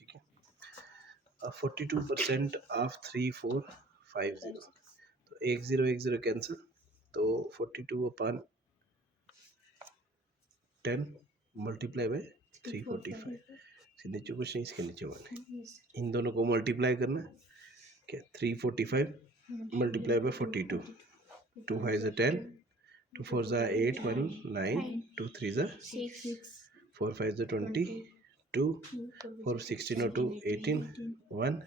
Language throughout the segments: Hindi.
ठीक है। 42% ऑफ 3450, तो 1010 कैंसिल, तो 42/10 मल्टीप्लाई बाय 345, इसके नीचे कुछ नहीं, इसके नीचे 1 है, इन दोनों को मल्टीप्लाई करना है क्या, 345 मल्टीप्लाई बाय 42, 2 5 10, 2 4 8 1 9, 2 3 4 5 20, 2 4 16 और 2 18, 1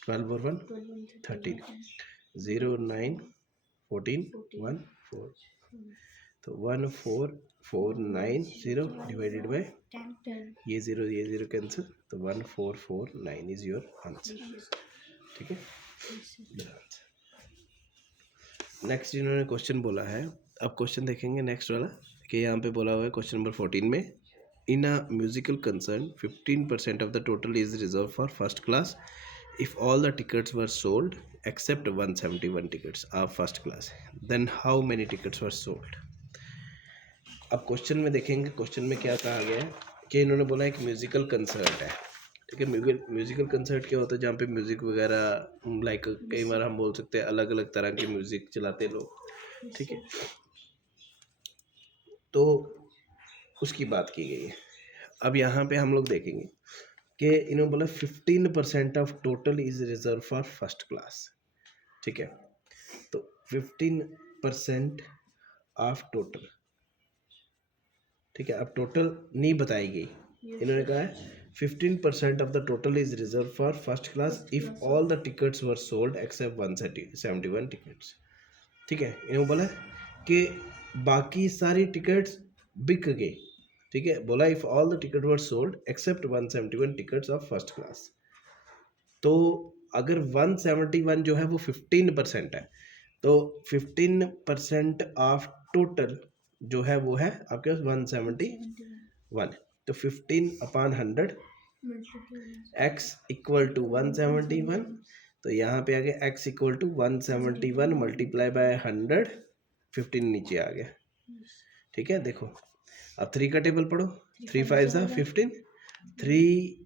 12 और 1 13, 0 9 14 1 4, तो 1449 डिवाइडेड बाय ये जीरो कैंसिल, तो 1449 इज योर आंसर। ठीक है, नेक्स्ट इन्होंने क्वेश्चन बोला है, अब क्वेश्चन देखेंगे नेक्स्ट वाला कि यहाँ पे बोला हुआ है क्वेश्चन नंबर 14 में, in a musical concern 15% of the total is reserve for first class if all the tickets were sold except 171 tickets of first class, then how many tickets were sold. अब क्वेश्चन में देखेंगे, क्वेश्चन में क्या कहा गया है कि इन्होंने बोला एक म्यूजिकल कंसर्ट है। ठीक है, म्यूजिकल कंसर्ट क्या होता है, जहाँ पे म्यूजिक वगैरह लाइक कई बार हम बोल सकते हैं अलग अलग तरह के म्यूजिक चलाते लोग। ठीक है, तो उसकी बात की गई है। अब यहाँ पे हम लोग देखेंगे कि इन्होंने बोला 15% of total is reserve for first class. ठीक है, तो 15% ऑफ टोटल, ठीक है, अब टोटल नहीं बताई गई, इन्होंने कहा है 15% of the total is reserve for first class if all the tickets were sold except 171 tickets. ठीक है, इन्होंने बोला कि बाकी सारी टिकट्स बिक गई। ठीक है, बोला if all the ticket were sold except 171 tickets of first class, तो अगर 171 जो है वो 15% है, तो 15% ऑफ टोटल जो है वो है आपके पास 171, तो 15/100 x इक्वल टू 171, तो यहाँ पे आ गया x equal to 171 multiply by 100, 15 नीचे आ गया। ठीक है, देखो अब 3 का टेबल पढ़ो, 3 5 सा 15, 3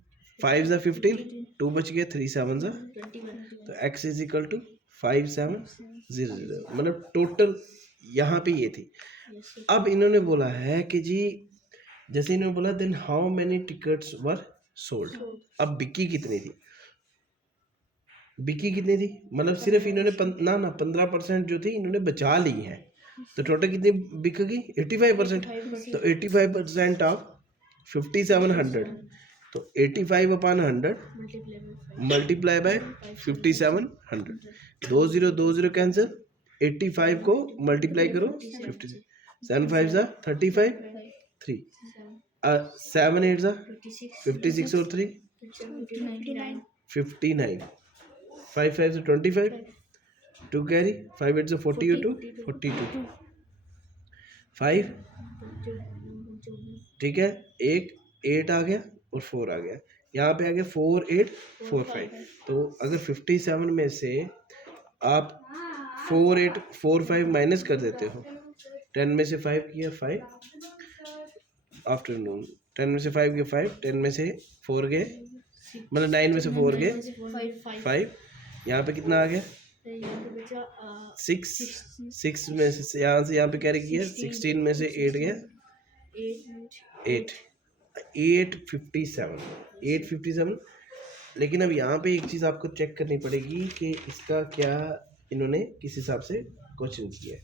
5 सा 15, 2 बच गया, 3 7 सा, तो x इज इक्वल टू 5700, मतलब टोटल यहाँ पे ये थी। अब इन्होंने बोला है कि जी जैसे इन्होंने बोला then how many tickets were sold, अब बिकी कितनी थी, बिकी कितनी थी, मतलब सिर्फ इन्होंने 15% जो थी इन्होंने बचा ली है, तो टोटल कितनी बिक गई 85%, तो 85% ऑफ 5700, तो 85/100 मल्टीप्लाई बाय 5700, 2020 कैंसिल, 85 को मल्टीप्लाई करो 50, 7 5 सा 35, 3 7 8 सा 56 और 3 59, 5 5 से 25, 2 कैरी, 5 8 से 40 और 2 42, 5, ठीक है, एक 8 आ गया और 4 आ गया, यहाँ पे आ गया 4 8 4 5, तो अगर 57 में से आप 4 8 4 5 माइनस कर देते हो, 10 में से 5 किया 5 आफ्टरनून, 10 में से 5 किया 5, 10 में से 4 गए, मतलब 9 में से 4 गए 5, यहाँ पे कितना आ गया 6, 6 में से यहाँ पे कैरी किया, 16 में से 8 गया 8, 857, लेकिन अब यहाँ पे एक चीज़ आपको चेक करनी पड़ेगी कि इसका क्या इन्होंने किस हिसाब से क्वेश्चन किया है।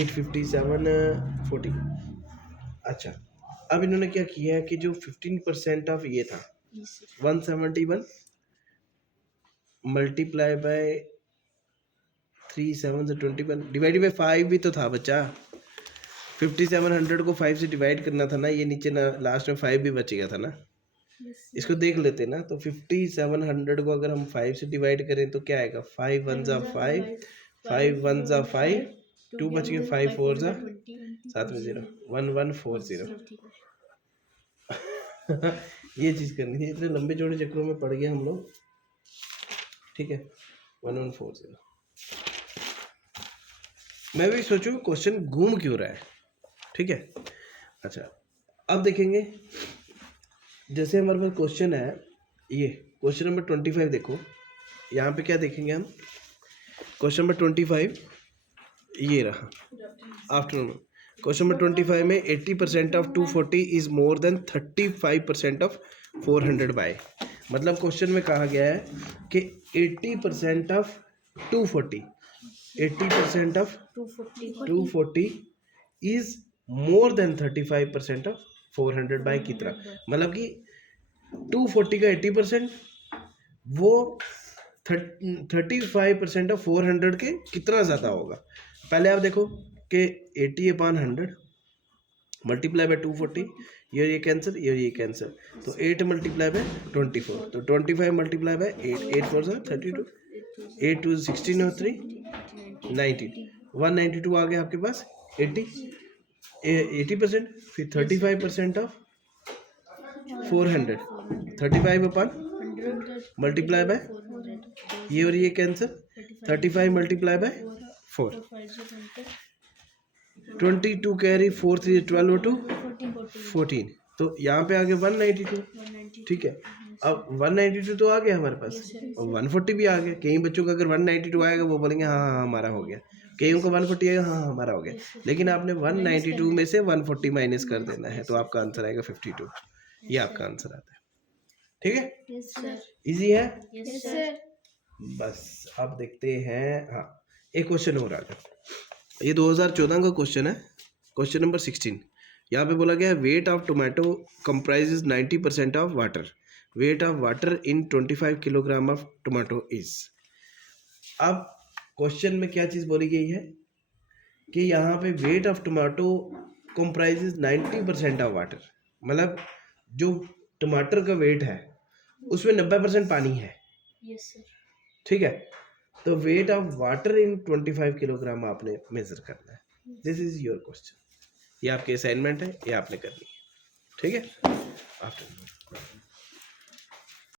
857 40, अच्छा अब इन्होंने क्या किया है कि जो 15% ऑफ ये था 171 मल्टीप्लाई बाय 3 7 से 21 डिवाइड बाय 5 भी तो था बच्चा, 5700 को 5 से डिवाइड करना था ना, ये नीचे ना लास्ट में 5 भी बच गया था ना, इसको देख लेते ना, तो 5700 को अगर हम 5 से डिवाइड करें तो क्या आएगा, 5 1 जा 5, 5 1 जा 5, 2 बच गए, 5 4 जा 7 में 0, 1140 ये चीज़ करनी थी, इतने लंबे चौड़े चक्रों में पड़ गए हम लोग। ठीक है, 1140, मैं भी सोचूं क्वेश्चन घूम क्यों रहा है। ठीक है, अच्छा अब देखेंगे, जैसे हमारे पास क्वेश्चन है ये क्वेश्चन नंबर 25 देखो, यहाँ पे क्या देखेंगे हम, क्वेश्चन नंबर 25 ये रहा आफ्टरनून। क्वेश्चन नंबर 25 में 80% of 240 is more than 35% of 400 by, मतलब क्वेश्चन में कहा गया है कि 80% of 240, 80% of 240 is more than 35% of 400 by कितना, मतलब कि 240 का 80% वो 35% ऑफ 400 के कितना ज़्यादा होगा। पहले आप देखो कि 80/100 मल्टीप्लाई बाय 240, ये कैंसिल, ये कैंसिल, तो 8 मल्टीप्लाई बाय 24, तो 25 मल्टीप्लाई बाय 8, 8 4 32, 8 2 16 और 3 90, 192 आ गया आपके पास 80%, फिर 35% ऑफ 400, 35/100 मल्टीप्लाई बाय ये और ये कैंसिल, 35 मल्टीप्लाई बाय 4, 22 कैरी 4 3 12 और 2 14, तो यहाँ पे आ गया 192, ठीक है। अब 192 तो आ गया हमारे पास, और 140 भी आ गया। कई बच्चों का अगर 192 आएगा वो बोलेंगे हाँ हाँ हमारा हो गया, कईयों को 140 आएगा हाँ हमारा हो गया, लेकिन आपने 192 में से 140 माइनस कर देना है, तो आपका आंसर आएगा 52, ये आपका आंसर आता है, ठीक है। इजी है, बस अब देखते हैं। हाँ, एक क्वेश्चन हो रहा है, ये 2014 का क्वेश्चन है, क्वेश्चन नंबर 16। यहाँ पे बोला गया है weight of tomato comprises 90% of water, weight of water in 25 kilogram of tomato is. अब क्वेश्चन में क्या चीज़ बोली गई है कि यहाँ पे weight of tomato comprises 90% of water, मतलब जो टमाटर का वेट है उसमें 90% पानी है, ठीक है। तो weight of water in 25 kilogram आपने मेजर करना है, दिस इज योर क्वेश्चन, ये आपकी असाइनमेंट है, ये आपने करनी है, ठीक है। आफ्टर